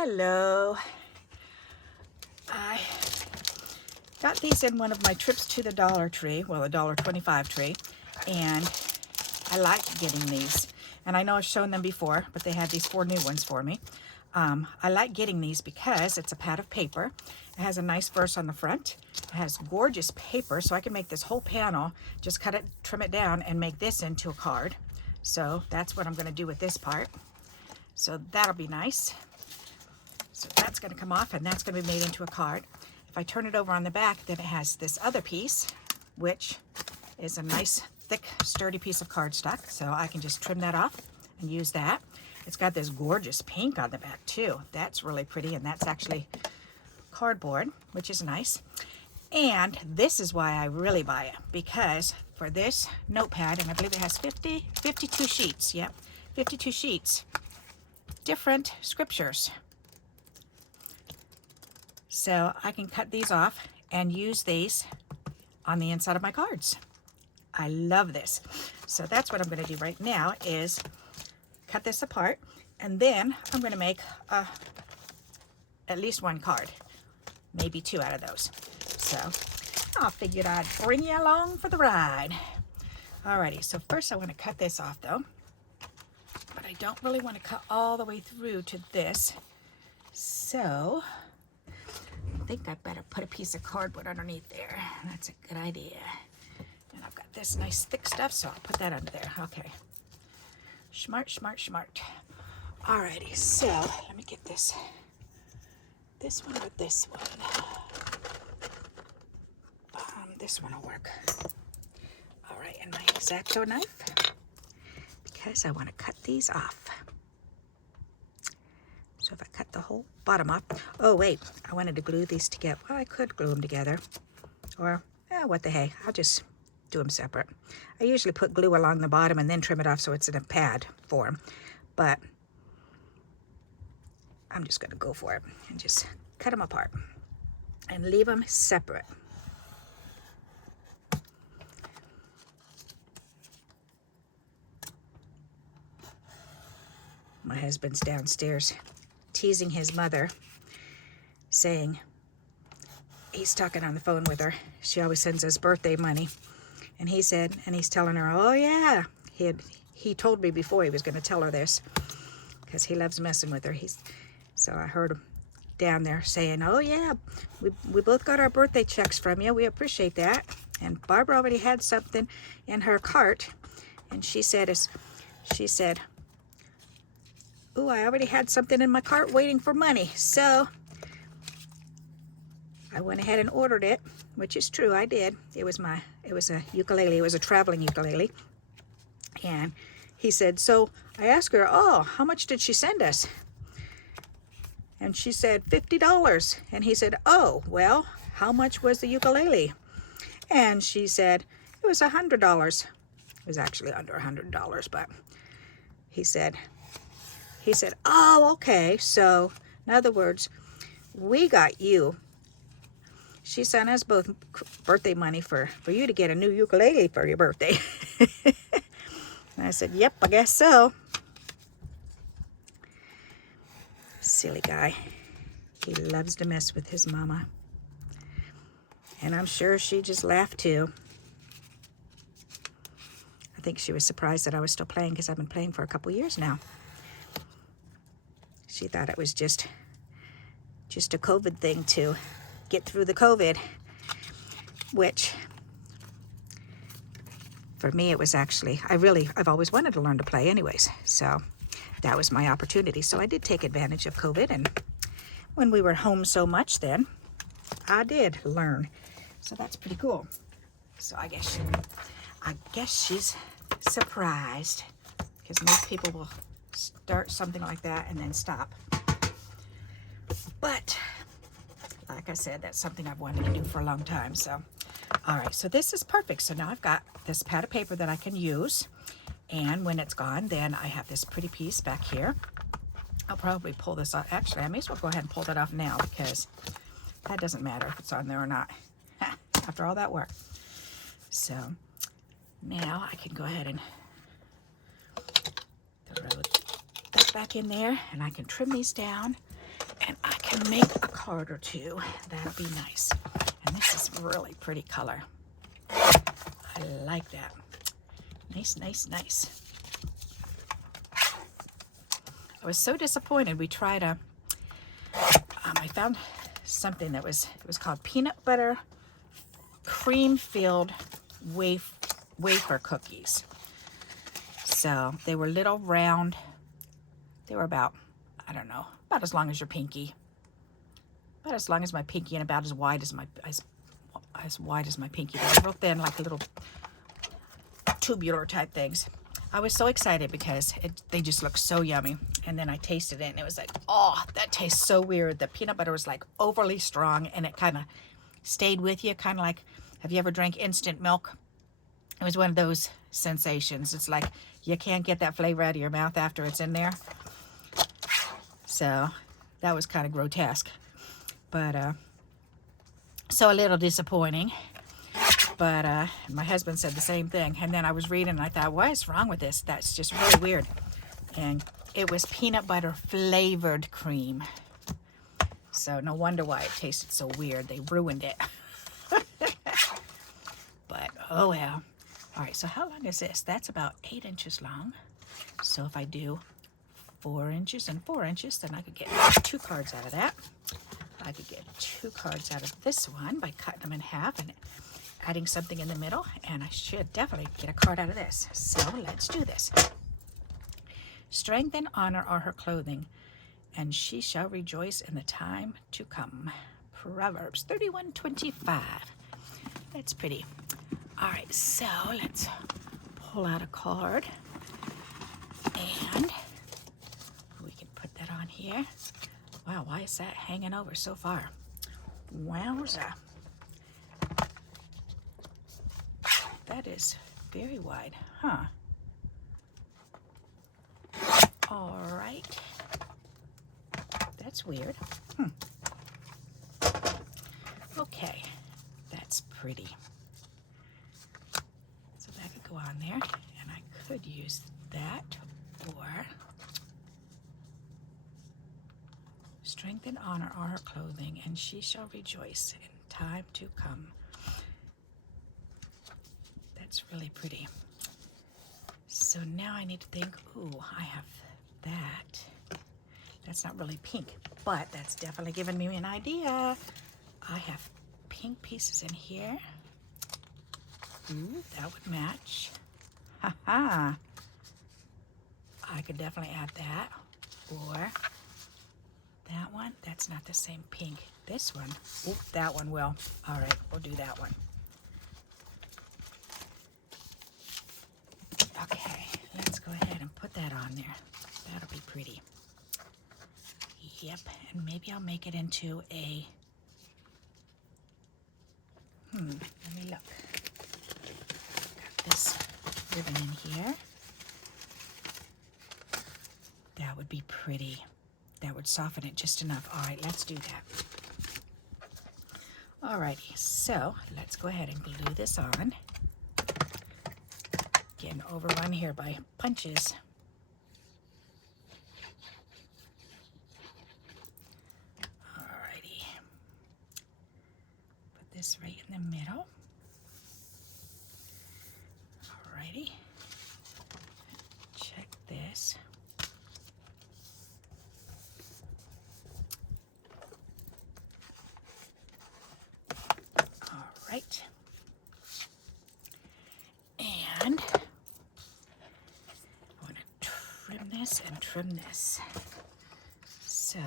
Hello. I got these in one of my trips to the Dollar Tree, well, a $1.25 tree, and I like getting these. And I know I've shown them before, but they had these 4 new ones for me. I like getting these because it's a pad of paper. It has a nice verse on the front. It has gorgeous paper, so I can make this whole panel, just cut it, trim it down, and make this into a card. So that's what I'm going to do with this part. So that'll be nice. So that's going to come off, and that's going to be made into a card. If I turn it over on the back, then it has this other piece, which is a nice, thick, sturdy piece of cardstock. So I can just trim that off and use that. It's got this gorgeous pink on the back, too. That's really pretty, and that's actually cardboard, which is nice. And this is why I really buy it, because for this notepad, and I believe it has 52 sheets. Yep, 52 sheets. Different scriptures. So I can cut these off and use these on the inside of my cards. I love this. So that's what I'm going to do right now is cut this apart, and then I'm going to make at least 1 card, maybe 2 out of those. So I figured I'd bring you along for the ride. Alrighty, so first I want to cut this off though, but I don't really want to cut all the way through to this. So I think I better put a piece of cardboard underneath there. That's a good idea. And I've got this nice thick stuff, so I'll put that under there. Okay. Smart, smart, smart. Alrighty, so let me get this one or this one. This one will work. Alright, and my X-Acto knife, because I want to cut these off. So if I cut the whole bottom off, oh wait, I wanted to glue these together. Well, I could glue them together, or what the hey, I'll just do them separate. I usually put glue along the bottom and then trim it off so it's in a pad form, but I'm just going to go for it and just cut them apart and leave them separate. My husband's downstairs teasing his mother, saying he's talking on the phone with her. She always sends us birthday money. And he said, and he's telling her, oh yeah, he told me before he was going to tell her this, because he loves messing with her. So I heard him down there saying, oh yeah, we both got our birthday checks from you. We appreciate that. And Barbara already had something in her cart, and she said, ooh, I already had something in my cart waiting for money. So I went ahead and ordered it, which is true, I did. It was a ukulele. It was a traveling ukulele. And he said, so I asked her, oh, how much did she send us? And she said, $50. And he said, oh, well, how much was the ukulele? And she said, it was $100. It was actually under $100, but he said, oh, okay. So in other words, we got you. She sent us both birthday money for you to get a new ukulele for your birthday. And I said, yep, I guess so. Silly guy. He loves to mess with his mama. And I'm sure she just laughed too. I think she was surprised that I was still playing, because I've been playing for a couple years now. She thought it was just a COVID thing to get through the COVID, which for me it was actually, I've always wanted to learn to play anyways, so that was my opportunity. So I did take advantage of COVID, and when we were home so much then, I did learn. So that's pretty cool. So I guess she's surprised, because most people will start something like that and then stop. But like I said, that's something I've wanted to do for a long time. So all right, so this is perfect. So now I've got this pad of paper that I can use, and when it's gone, then I have this pretty piece back here. I'll probably pull this off. Actually, I may as well go ahead and pull that off now, because that doesn't matter if it's on there or not after all that work. So now I can go ahead and throw that back in there, and I can trim these down and I can make a card or two. That'll be nice. And this is really pretty color. I like that. Nice, nice, nice. I was so disappointed. We tried I found something that it was called peanut butter cream-filled wafer cookies. So they were little round. They were about, I don't know, about as long as your pinky. About as long as my pinky and about as wide as my pinky. They were real thin, like little tubular type things. I was so excited because they just looked so yummy. And then I tasted it and it was like, oh, that tastes so weird. The peanut butter was like overly strong and it kind of stayed with you. Kind of like, have you ever drank instant milk? It was one of those sensations. It's like you can't get that flavor out of your mouth after it's in there. So that was kind of grotesque. But, so a little disappointing. But my husband said the same thing. And then I was reading and I thought, what is wrong with this? That's just really weird. And it was peanut butter flavored cream. So no wonder why it tasted so weird. They ruined it. But, oh well. All right, so how long is this? That's about 8 inches long. So if I do 4 inches and 4 inches, then I could get 2 cards out of that. I could get 2 cards out of this one by cutting them in half and adding something in the middle, and I should definitely get a card out of this. So let's do this. Strength and honor are her clothing, and she shall rejoice in the time to come. Proverbs 31:25. That's pretty. All right, so let's pull out a card, and we can put that on here. Wow, why is that hanging over so far? Wowza. That is very wide, huh? All right. That's weird. Okay, that's pretty. So that could go on there, and I could use that, or strength and honor are her clothing, and she shall rejoice in time to come. That's really pretty. So now I need to think, ooh, I have that. That's not really pink, but that's definitely giving me an idea. I have pink pieces in here. Ooh, that would match. Ha-ha. I could definitely add that. Or that one. That's not the same pink. This one. Oop, that one will. All right, we'll do that one. Okay, let's go ahead and put that on there. That'll be pretty. Yep, and maybe I'll make it into a, let me look. Got this ribbon in here. That would be pretty. That would soften it just enough. All right, let's do that. Alrighty, so let's go ahead and glue this on. Getting overrun here by punches. Alrighty. Put this right in the middle. Alrighty. Check this. Alright. And I want to trim this and trim this. So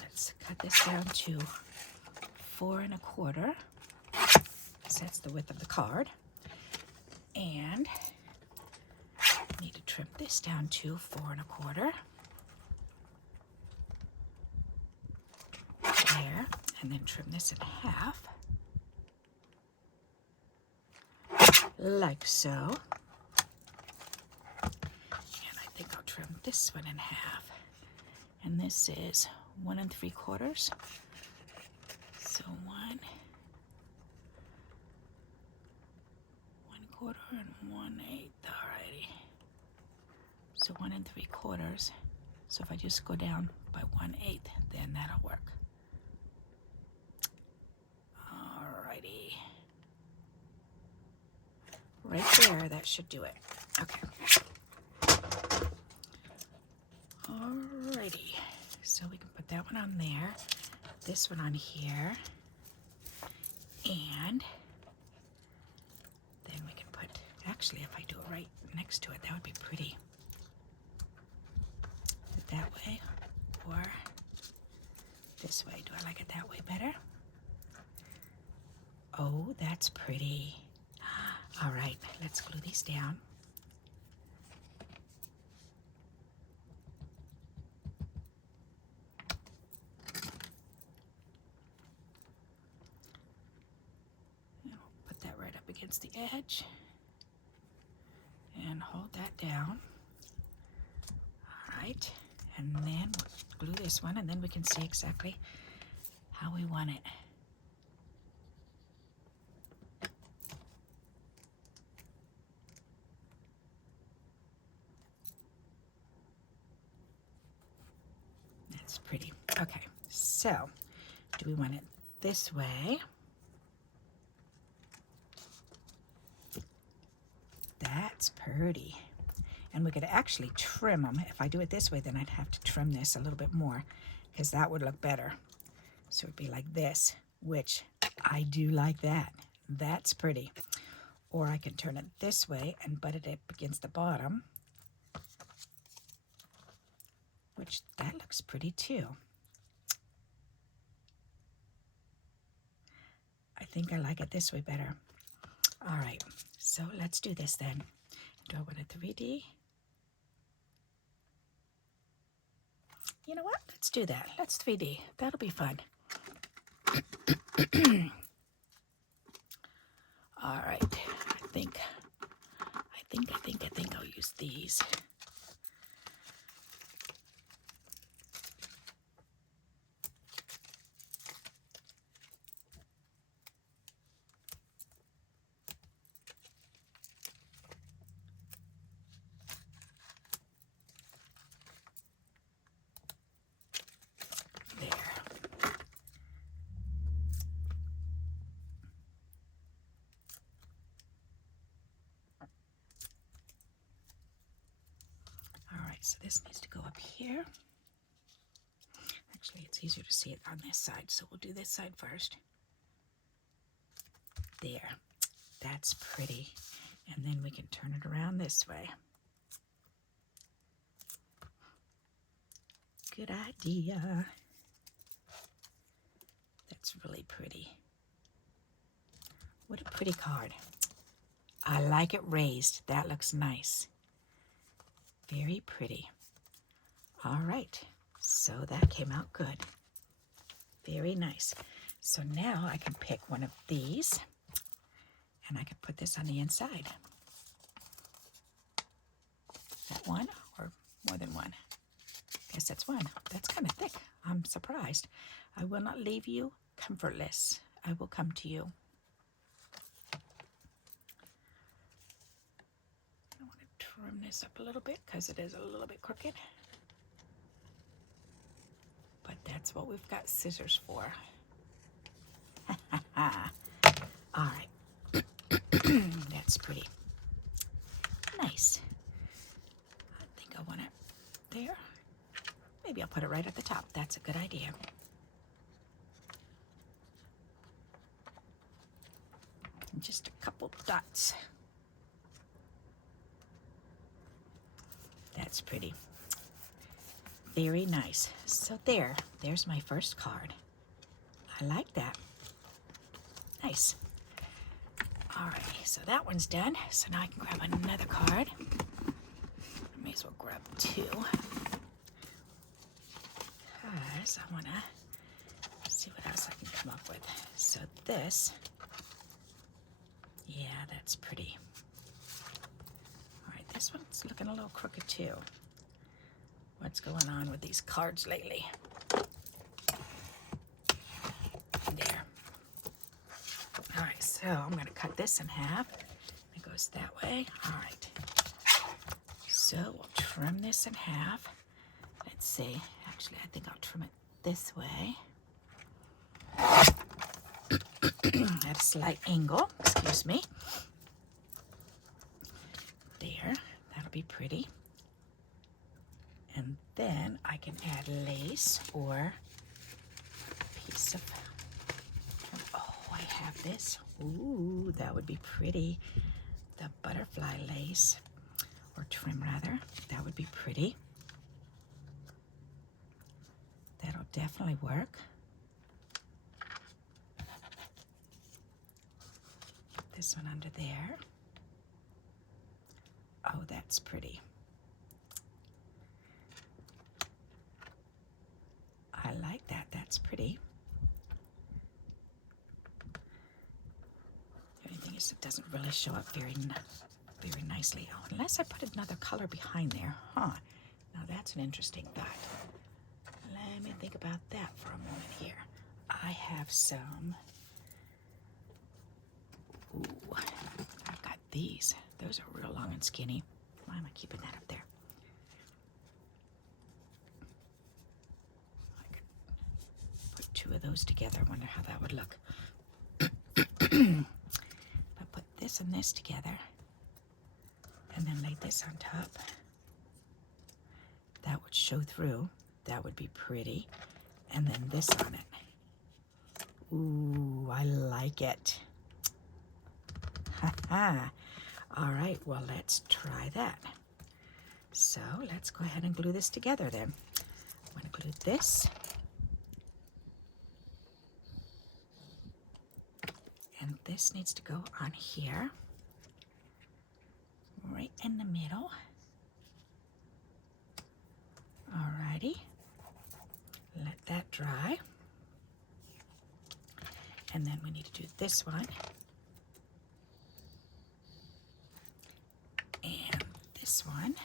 let's cut this down to 4 1/4. So that's the width of the card. And I need to trim this down to 4 1/4. There, and then trim this in half. Like so. And I think I'll trim this one in half. And this is 1 3/4. So 1 1/4 and 1/8. Alrighty. So 1 3/4. So if I just go down by 1/8, then that'll work. Alrighty. Right there, that should do it. Okay. Alrighty. So we can put that one on there, this one on here, and then we can put, actually if I do it right next to it, that would be pretty. That way or this way. Do I like it that way better? Oh, that's pretty. All right, let's glue these down. And we'll put that right up against the edge and hold that down. All right. And then we'll glue this one, and then we can see exactly how we want it. That's pretty. Okay, so do we want it this way? That's pretty. And we could actually trim them. If I do it this way, then I'd have to trim this a little bit more because that would look better. So it'd be like this, which I do like that. That's pretty. Or I can turn it this way and butt it up against the bottom, which that looks pretty too. I think I like it this way better. All right, so let's do this then. Do I want a 3D? You know what? Let's do that. Let's 3D. That'll be fun. All right. I think I'll use these. So this needs to go up here. Actually, it's easier to see it on this side, so we'll do this side first. There. That's pretty. And then we can turn it around this way. Good idea. That's really pretty. What a pretty card. I like it raised. That looks nice. Very pretty. All right, so that came out good. Very nice. So now I can pick one of these and I can put this on the inside. That one or more than one? Guess that's one. That's kind of thick. I'm surprised. I will not leave you comfortless. I will come to you. Trim this up a little bit because it is a little bit crooked. But that's what we've got scissors for. All right. That's pretty. Nice. I think I want it there. Maybe I'll put it right at the top. That's a good idea. And just a couple dots. That's pretty. Very nice. So there's my first card. I like that. Nice. All right, so that one's done. So now I can grab another card. I may as well grab two. Because I want to see what else I can come up with. So this, yeah, that's pretty. This one's looking a little crooked too. What's going on with these cards lately? There. All right, so I'm going to cut this in half. It goes that way. All right. So we'll trim this in half. Let's see. Actually, I think I'll trim it this way. At a slight angle, excuse me. There, that'll be pretty. And then I can add lace or a piece of, oh, I have this. Ooh, that would be pretty. The butterfly lace, or trim rather, that would be pretty. That'll definitely work. Put this one under there. Oh, that's pretty. I like that. That's pretty. The only thing is it doesn't really show up very nicely. Oh, unless I put another color behind there. Huh. Now that's an interesting thought. Let me think about that for a moment here. I have some. Ooh, I've got these. Those are real long and skinny. Why am I keeping that up there? I could put two of those together. I wonder how that would look. If I put this and this together, and then lay this on top, that would show through. That would be pretty. And then this on it. Ooh, I like it. Ha-ha. All right, well, let's try that. So let's go ahead and glue this together then. I'm going to glue this. And this needs to go on here, right in the middle. Alrighty, let that dry. And then we need to do this one. And this one.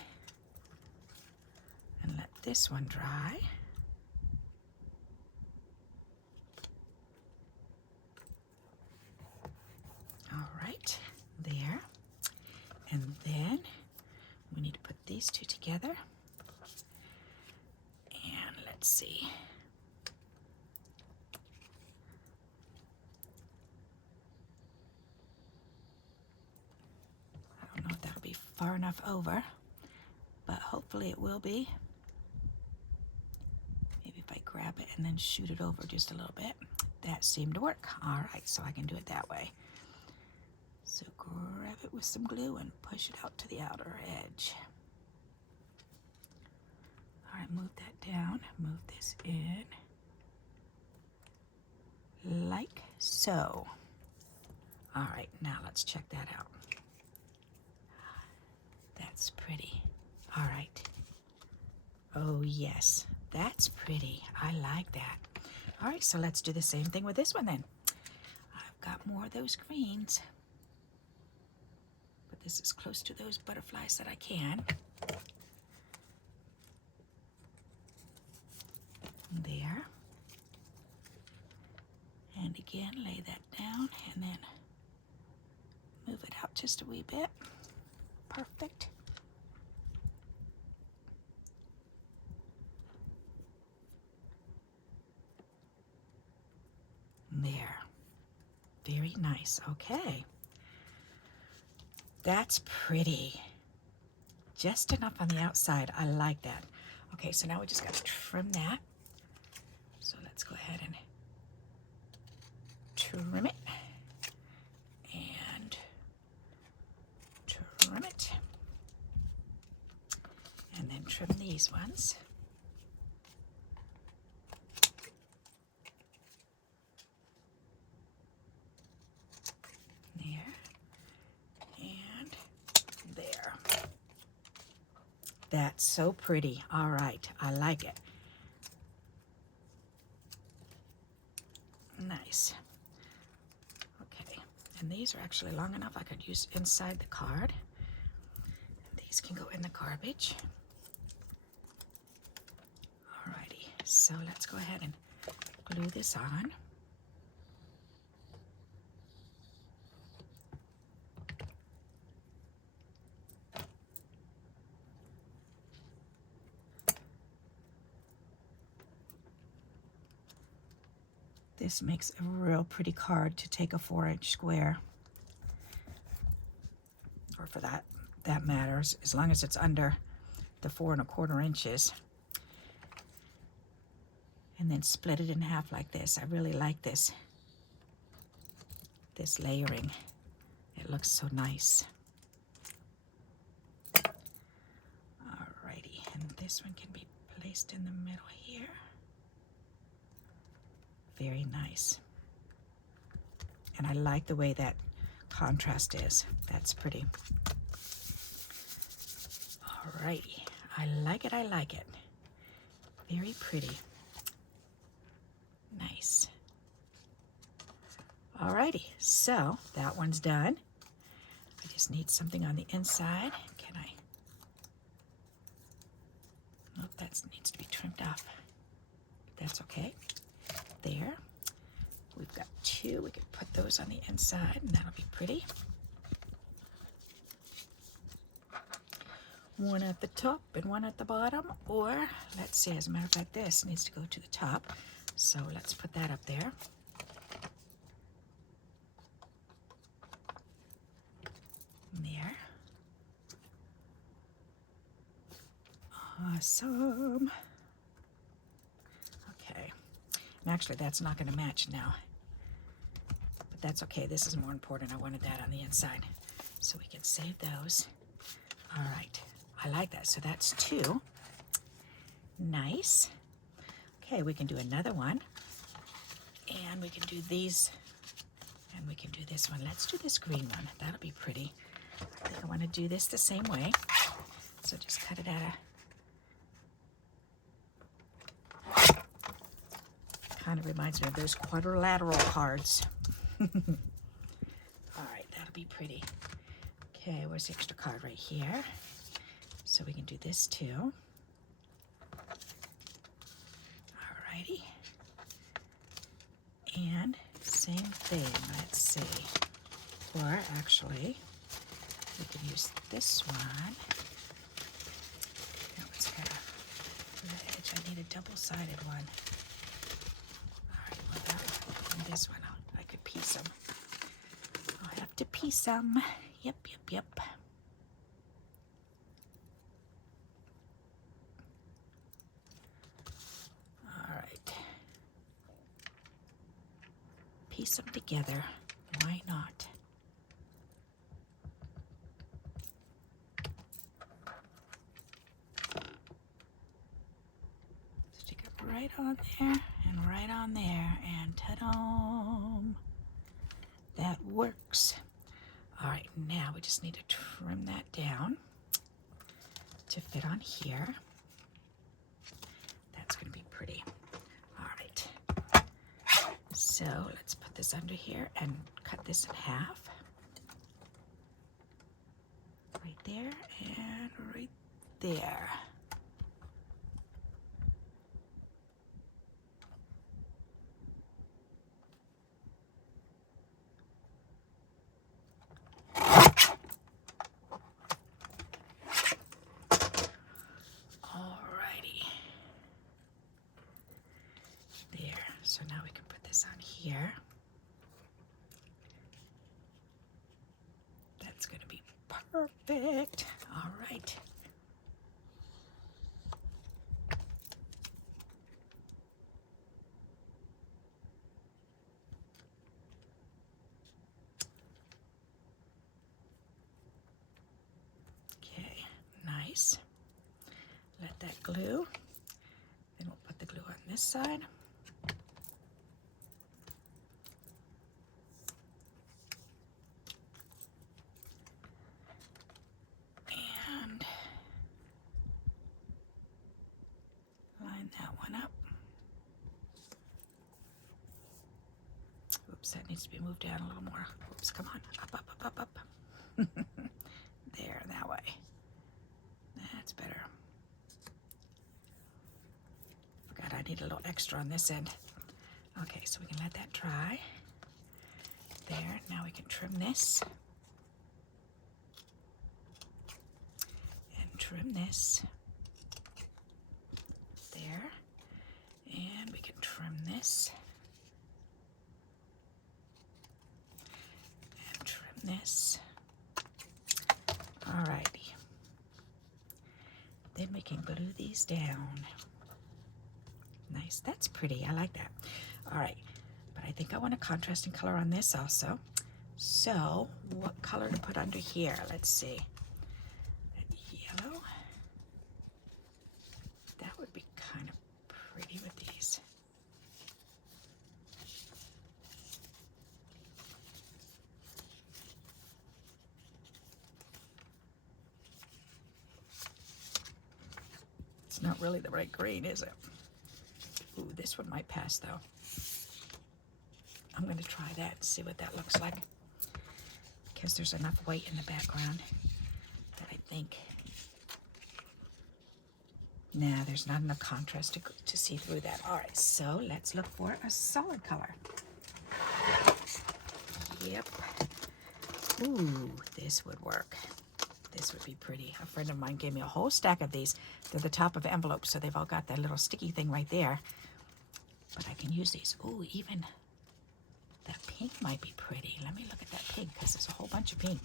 And let this one dry. All right, there. And then we need to put these two together. And let's see. I don't know if that'll be far enough over, but hopefully it will be. Maybe if I grab it and then shoot it over just a little bit. That seemed to work. All right, so I can do it that way. So grab it with some glue and push it out to the outer edge. All right, move that down, move this in, like so. All right, now let's check that out. That's pretty. All right. Oh yes, that's pretty. I like that. All right, so let's do the same thing with this one then. I've got more of those greens, but this is close to those butterflies that I can. There. And again, lay that down and then move it out just a wee bit. Perfect. There. Very nice. Okay. That's pretty. Just enough on the outside. I like that. Okay, so now we just got to trim that. So let's go ahead and trim it. And trim it. And then trim these ones. There. And there. That's so pretty. All right, I like it. Nice. Okay, and these are actually long enough I could use inside the card. These can go in the garbage. Alrighty, so let's go ahead and glue this on. This makes a real pretty card to take a 4-inch square, or for that matters, as long as it's under the 4 1/4 inches. And then split it in half like this. I really like this layering. It looks so nice. Alrighty, and this one can be placed in the middle here. Very nice. And I like the way that contrast is. That's pretty. Alrighty, I like it, I like it. Very pretty. Nice. Alrighty, so that one's done. I just need something on the inside. Can I? Nope, that needs to be trimmed off. That's okay. There. We've got 2. We can put those on the inside, and that'll be pretty. One at the top and one at the bottom, or let's see, as a matter of fact, this needs to go to the top. So let's put that up there. There. Awesome. Okay. And actually, that's not going to match now. But that's okay. This is more important. I wanted that on the inside. So we can save those. All right. I like that. So that's 2. Nice. Okay, we can do another one. And we can do these. And we can do this one. Let's do this green one. That'll be pretty. I think I want to do this the same way. So just cut it out of... Kind of reminds me of those quadrilateral cards. All right, that'll be pretty. Okay, where's the extra card? Right here. So we can do this too. Alrighty. And same thing, let's see. Or actually, we can use this one. That one's got a edge. I need a double-sided one. Alright, well that and this one, I could piece them. I'll have to piece them. Yep. Alright. Piece them together. Why not? Stick it right on there and right on there, and ta-da! That works. All right, now we just need to trim that down to fit on here. That's going to be pretty. All right. So let's put this under here and cut this in half. Right there and right there. So now we can put this on here. That's going to be perfect. All right. Okay, nice. Let that glue. Then we'll put the glue on this side. That one up. Oops, that needs to be moved down a little more. Oops, come on, up. There, that way. That's better. Forgot I need a little extra on this end. Okay, so we can let that dry. There, now we can trim this. And trim this. There, and we can trim this. this. Alrighty. Then we can glue these down. Nice, that's pretty, I like that. All right, but I think I want a contrasting color on this also. So what color to put under here? Let's see. Yellow. That would be kind of pretty with these. It's not really the right green, is it? Ooh, this one might pass though. I'm going to try that and see what that looks like, because there's enough white in the background that I think, nah, there's not enough contrast to see through that. All right, so let's look for a solid color. Yep. Ooh, this would work. This would be pretty. A friend of mine gave me a whole stack of these. They're the top of envelopes, so they've all got that little sticky thing right there. But I can use these. Ooh, even that pink might be pretty. Let me look at that pink, because there's a whole bunch of pink.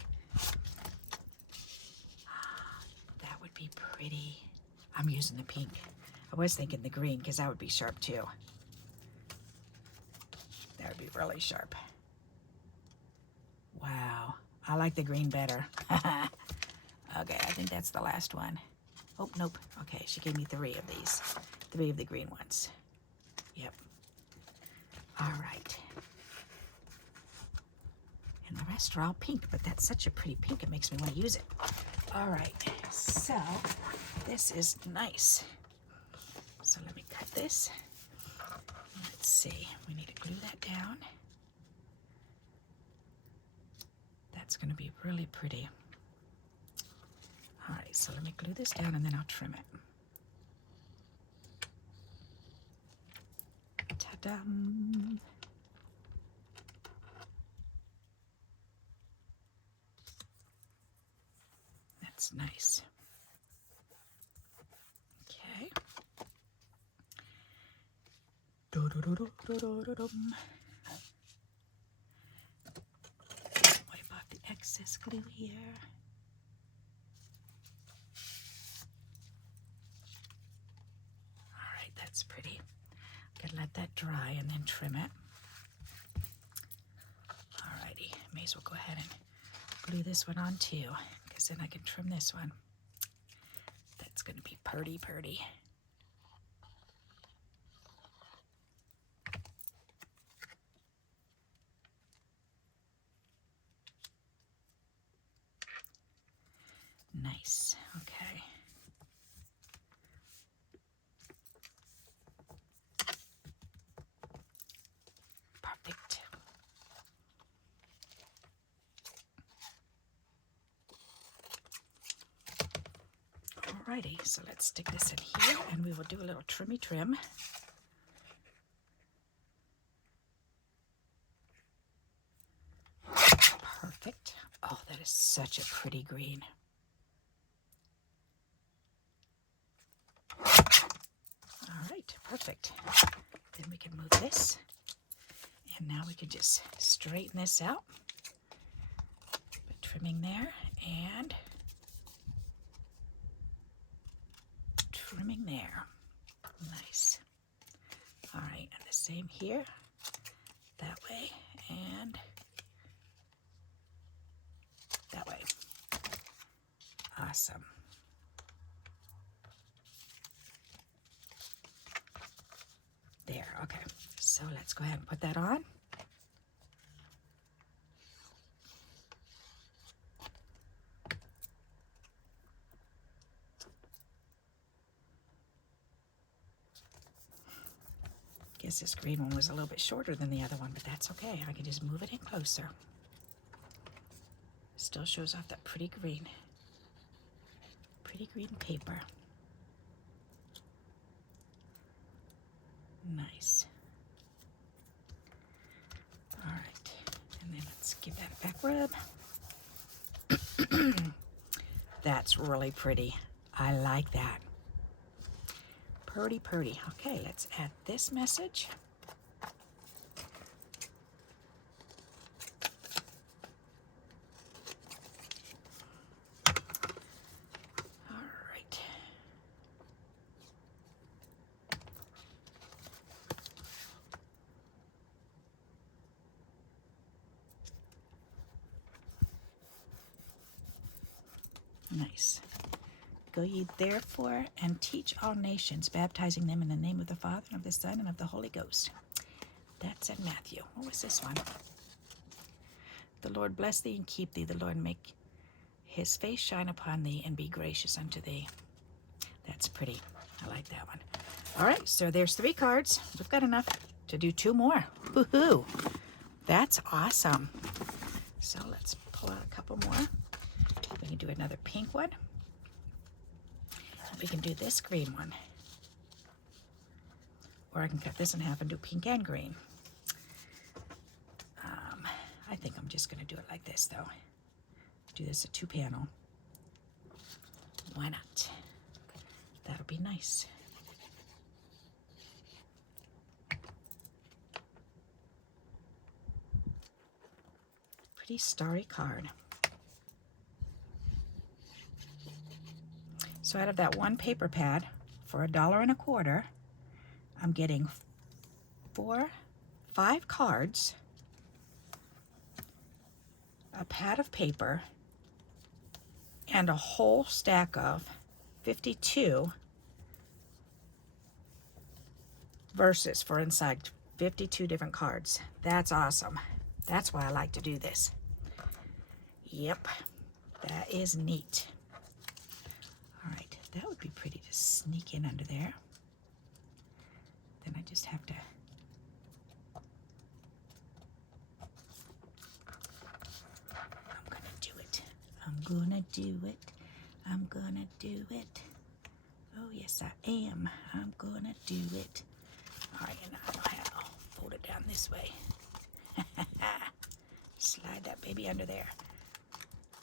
That would be pretty. I'm using the pink. I was thinking the green, because that would be sharp too. That would be really sharp. Wow. I like the green better. Okay, I think that's the last one. Oh, nope. Okay, she gave me 3 of these. 3 of the green ones. Yep. All right. And the rest are all pink, but that's such a pretty pink, it makes me want to use it. All right, so this is nice. So let me cut this. Let's see, we need to glue that down. That's going to be really pretty. All right, so let me glue this down and then I'll trim it. Ta-da! That's nice. Okay. Wipe off the excess glue here. All right, that's pretty. Gotta let that dry and then trim it. Alrighty, may as well go ahead and glue this one on too, because then I can trim this one. That's gonna be pretty, pretty. Nice, okay. Perfect. Alrighty, so let's stick this in here and we will do a little trimmy trim. Perfect. Oh, that is such a pretty green. All right, perfect. Then we can move this. And now we can just straighten this out. Put trimming there and trimming there. Nice. All right, and the same here. That way and that way. Awesome. There, okay. So let's go ahead and put that on. Guess this green one was a little bit shorter than the other one, but that's okay. I can just move it in closer. Still shows off that pretty green paper. Nice. All right, and then let's give that a back rub. That's really pretty. I like that. Pretty, pretty. Okay, let's add this message. nice. Go ye therefore and teach all nations, baptizing them in the name of the Father, and of the Son, and of the Holy Ghost. That's in Matthew. What was this one? The Lord bless thee and keep thee. The Lord make his face shine upon thee and be gracious unto thee. That's pretty. I like that one. All right, so there's 3 cards. We've got enough to do 2 more. Woohoo! That's awesome. So let's pull out a couple more. We can do another pink one. We can do this green one. Or I can cut this in half and do pink and green. I think I'm just going to do it like this, though. Do this a 2-panel. Why not? That'll be nice. Pretty starry card. So out of that 1 paper pad, for $1.25, I'm getting 5 cards, a pad of paper, and a whole stack of 52 verses for inside 52 different cards. That's awesome. That's why I like to do this. Yep, that is neat. All right, that would be pretty to sneak in under there. Then I just have to I'm gonna do it. I'm gonna do it. Oh, yes, I am. I'm gonna do it. All right, and I know how. I'll fold it down this way. Slide that baby under there.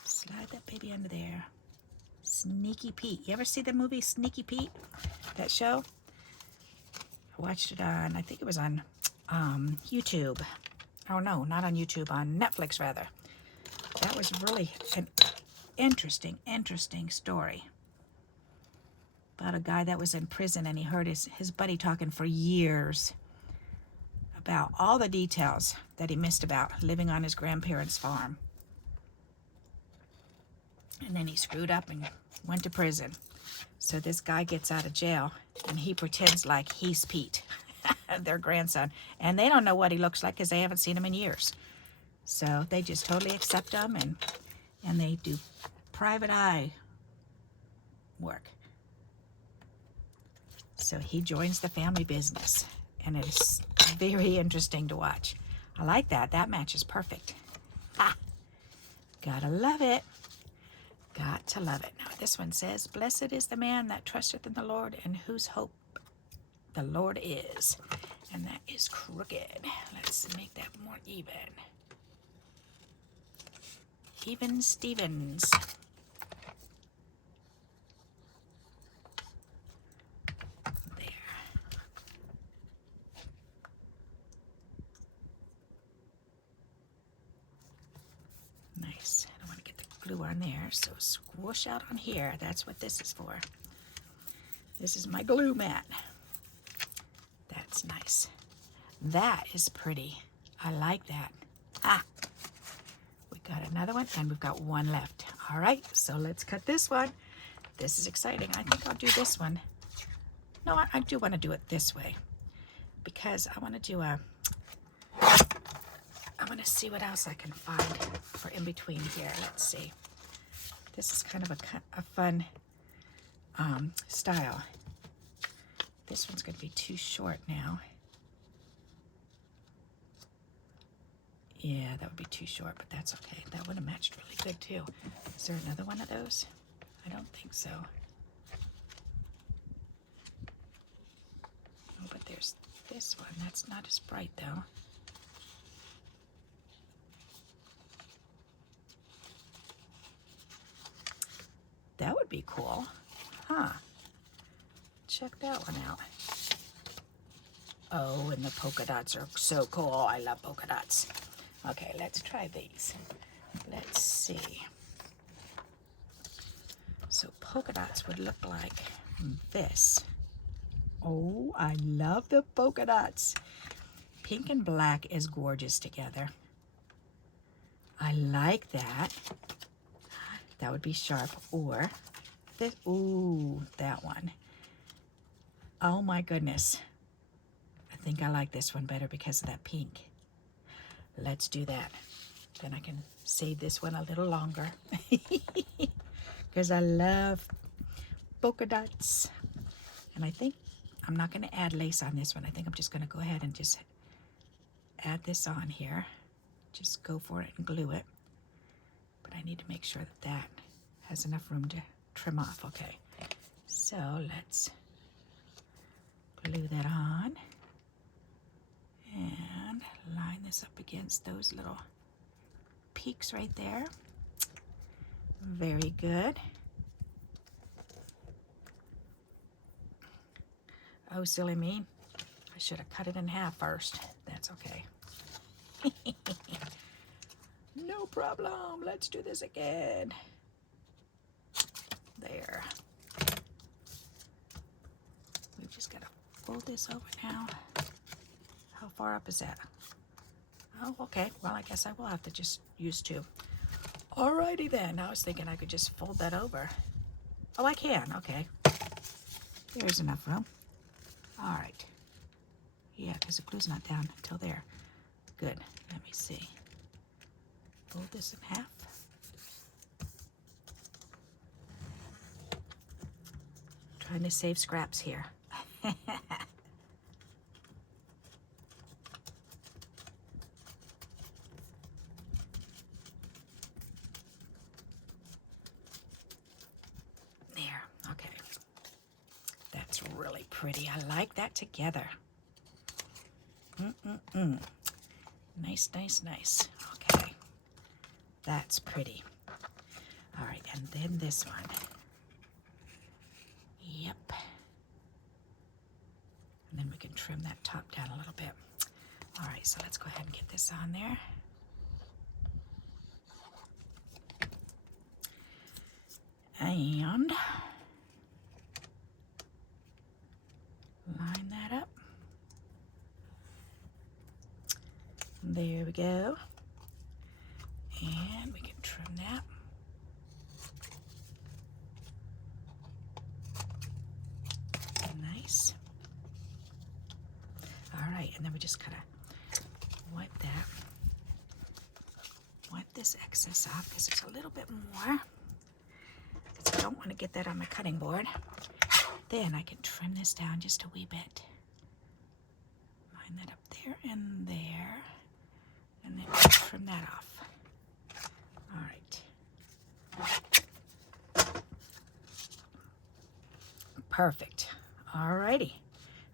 Slide that baby under there. Sneaky Pete. You ever see the movie Sneaky Pete? That show? I watched it on, I think it was on YouTube. Oh, no, not on YouTube, on Netflix, rather. That was really an interesting story about a guy that was in prison, and he heard his buddy talking for years about all the details that he missed about living on his grandparents' farm. And then he screwed up and went to prison. So this guy gets out of jail, and he pretends like he's Pete, their grandson. And they don't know what he looks like because they haven't seen him in years. So they just totally accept him, and they do private eye work. So he joins the family business, and it's very interesting to watch. I like that. That match is perfect. Ah, gotta love it. Got to love it. Now this one says, blessed is the man that trusteth in the Lord, and whose hope the Lord is. And that is crooked. Let's make that more even. Even Stevens. There. Nice. I don't want to get the glue on there, so squish out on here. That's what this is for. This is my glue mat. That's nice. That is pretty. I like that. Ah. Got another one, and we've got one left. All right, so let's cut this one. This is exciting. I think I'll do this one. No, I do want to do it this way because I want to do I want to see what else I can find for in between here. Let's see. This is kind of a fun style. This one's going to be too short now. Yeah, that would be too short, but that's okay. That would have matched really good, too. Is there another one of those? I don't think so. Oh, but there's this one. That's not as bright, though. That would be cool. Huh. Check that one out. Oh, and the polka dots are so cool. I love polka dots. Okay, let's try these. Let's see. So polka dots would look like this. Oh, I love the polka dots. Pink and black is gorgeous together. I like that. That would be sharp. Or this, ooh, that one. Oh my goodness. I think I like this one better because of that pink. Let's do that. Then I can save this one a little longer. Because I love polka dots. And I think I'm not going to add lace on this one. I think I'm just going to go ahead and just add this on here. Just go for it and glue it. But I need to make sure that that has enough room to trim off. Okay, so let's glue that on and line this up against those little peaks right there. Very good. Oh, silly me. I should have cut it in half first. That's okay. No problem. Let's do this again. There. We've just got to fold this over now. How far up is that? Oh, okay. Well, I guess I will have to just use two. Alrighty then. I was thinking I could just fold that over. Oh, I can. Okay. There's enough room. All right. Yeah, because the glue's not down until there. Good. Let me see. Fold this in half. Trying to save scraps here. There. Okay. That's really pretty. I like that together. Nice, nice, nice. Okay. That's pretty. All right, and then this one. Yep. And then we can trim that top down a little bit. All right, so let's go ahead and get this on there. And line that up. There we go. And we can trim that. Nice. All right, and then we just kind of wipe that. Wipe this excess off because there's a little bit more. Because I don't want to get that on my cutting board. Then I can trim this down just a wee bit. Line that up there and there. And then trim that off. All right. Perfect. All righty.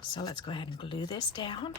So let's go ahead and glue this down.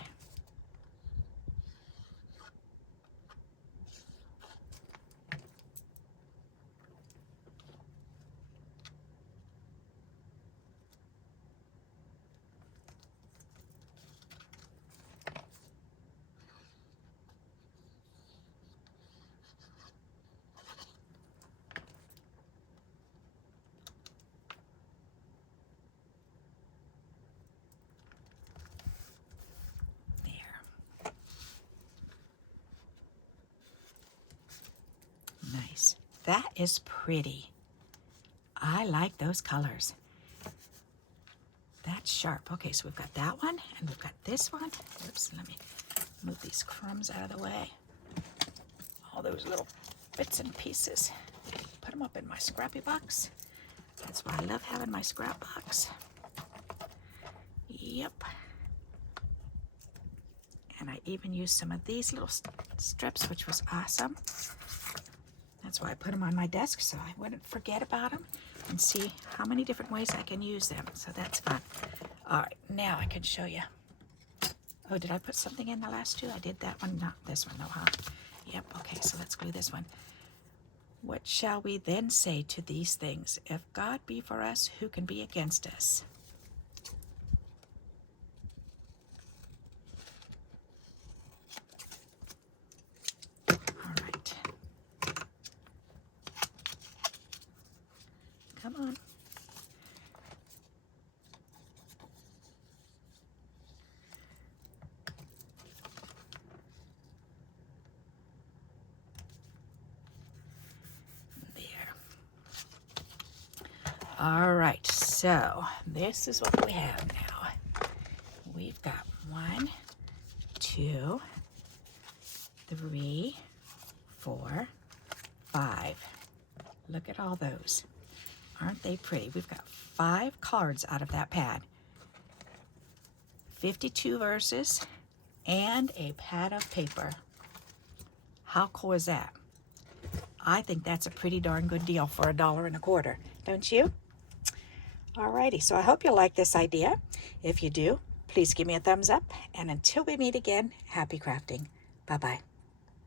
Nice. That is pretty. I like those colors. That's sharp. Okay, so we've got that one, and we've got this one. Oops, let me move these crumbs out of the way. All those little bits and pieces. Put them up in my scrappy box. That's why I love having my scrap box. Yep. And I even used some of these little strips, which was awesome. That's why I put them on my desk, so I wouldn't forget about them and see how many different ways I can use them. So that's fun. All right, now I can show you. Oh, did I put something in the last two? I did that one, not this one though, huh? Yep, okay, so let's glue this one. What shall we then say to these things? If God be for us, who can be against us? Come on. There. All right, so this is what we have now. We've got 1, 2, 3, 4, 5. Look at all those. Aren't they pretty? We've got 5 cards out of that pad. 52 verses and a pad of paper. How cool is that? I think that's a pretty darn good deal for $1.25, don't you? Alrighty, so I hope you like this idea. If you do, please give me a thumbs up, and until we meet again, happy crafting. Bye-bye.